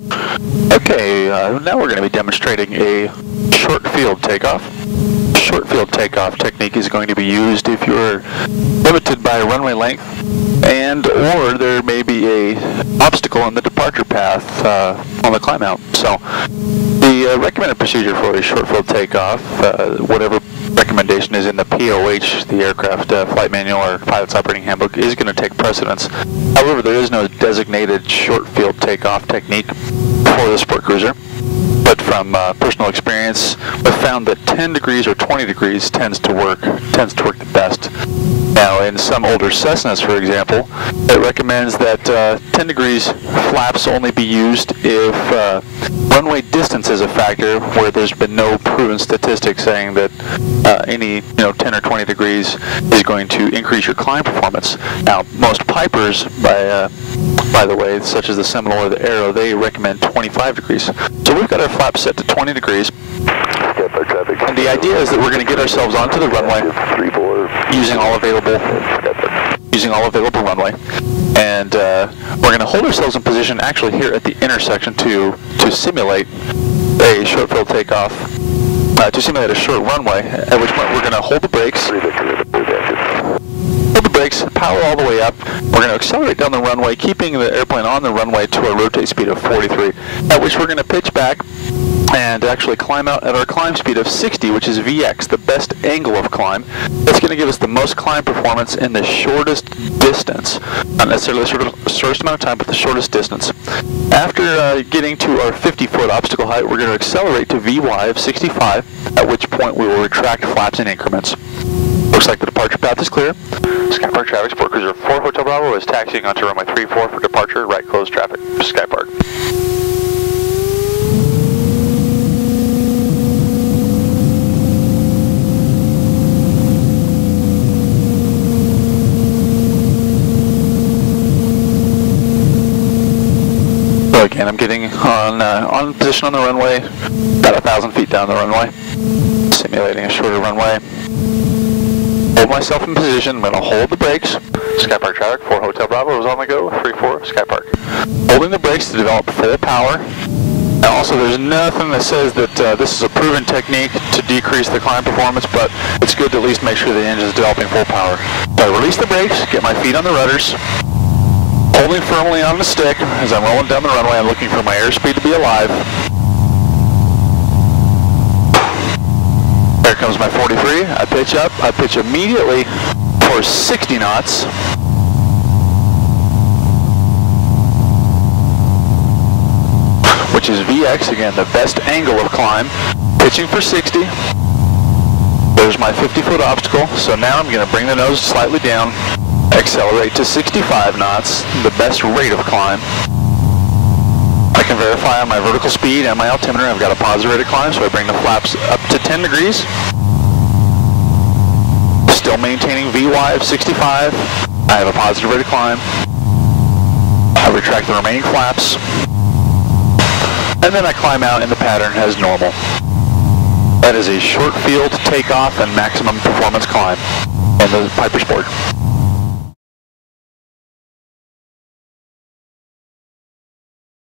Okay, now we're going to be demonstrating a short field takeoff. Short field takeoff technique is going to be used if you're limited by runway length and or there may be a obstacle in the departure path on the climb out. So the recommended procedure for a short field takeoff, whatever recommendation is in the POH, the aircraft flight manual or pilot's operating handbook, is going to take precedence. However, there is no designated short field takeoff technique for the sport cruiser. But from personal experience, we've found that 10 degrees or 20 degrees tends to work the best. Now, in some older Cessnas, for example, it recommends that 10 degrees flaps only be used if runway distance is a factor, where there's been no proven statistics saying that any 10 or 20 degrees is going to increase your climb performance. Now, most Pipers, by the way, such as the Seminole or the Arrow, they recommend 25 degrees. So we've got our flaps set to 20 degrees. And the idea is that we're going to get ourselves onto the runway using all available runway, and we're going to hold ourselves in position actually here at the intersection to simulate a short field takeoff, to simulate a short runway, at which point we're going to hold the brakes, power all the way up. We're going to accelerate down the runway, keeping the airplane on the runway to a rotate speed of 43, at which we're going to pitch back and actually climb out at our climb speed of 60, which is VX, the best angle of climb. That's going to give us the most climb performance in the shortest distance. Not necessarily the shortest amount of time, but the shortest distance. After getting to our 50-foot obstacle height, we're going to accelerate to VY of 65, at which point we will retract flaps in increments. Looks like the departure path is clear. Skypark traffic, Sport Cruiser 4 Hotel Bravo is taxiing onto runway 34 for departure, right closed traffic, Skypark. So again, I'm getting on position on the runway, about 1,000 feet down the runway, simulating a shorter runway. Hold myself in position. I'm going to hold the brakes. Skypark traffic, 4 Hotel Bravo is on the go, 3-4, Skypark. Holding the brakes to develop full power. And also, there's nothing that says that this is a proven technique to decrease the climb performance, but it's good to at least make sure the engine is developing full power. So I release the brakes, get my feet on the rudders, holding firmly on the stick as I'm rolling down the runway. I'm looking for my airspeed to be alive. There comes my 43. I pitch up. I pitch immediately for 60 knots. Which is VX, again, the best angle of climb. Pitching for 60. There's my 50-foot obstacle. So now I'm going to bring the nose slightly down, accelerate to 65 knots, the best rate of climb. I can verify on my vertical speed and my altimeter I've got a positive rate of climb, so I bring the flaps up to 10 degrees. Still maintaining VY of 65. I have a positive rate of climb. I retract the remaining flaps. And then I climb out in the pattern as normal. That is a short field takeoff and maximum performance climb in the PiperSport.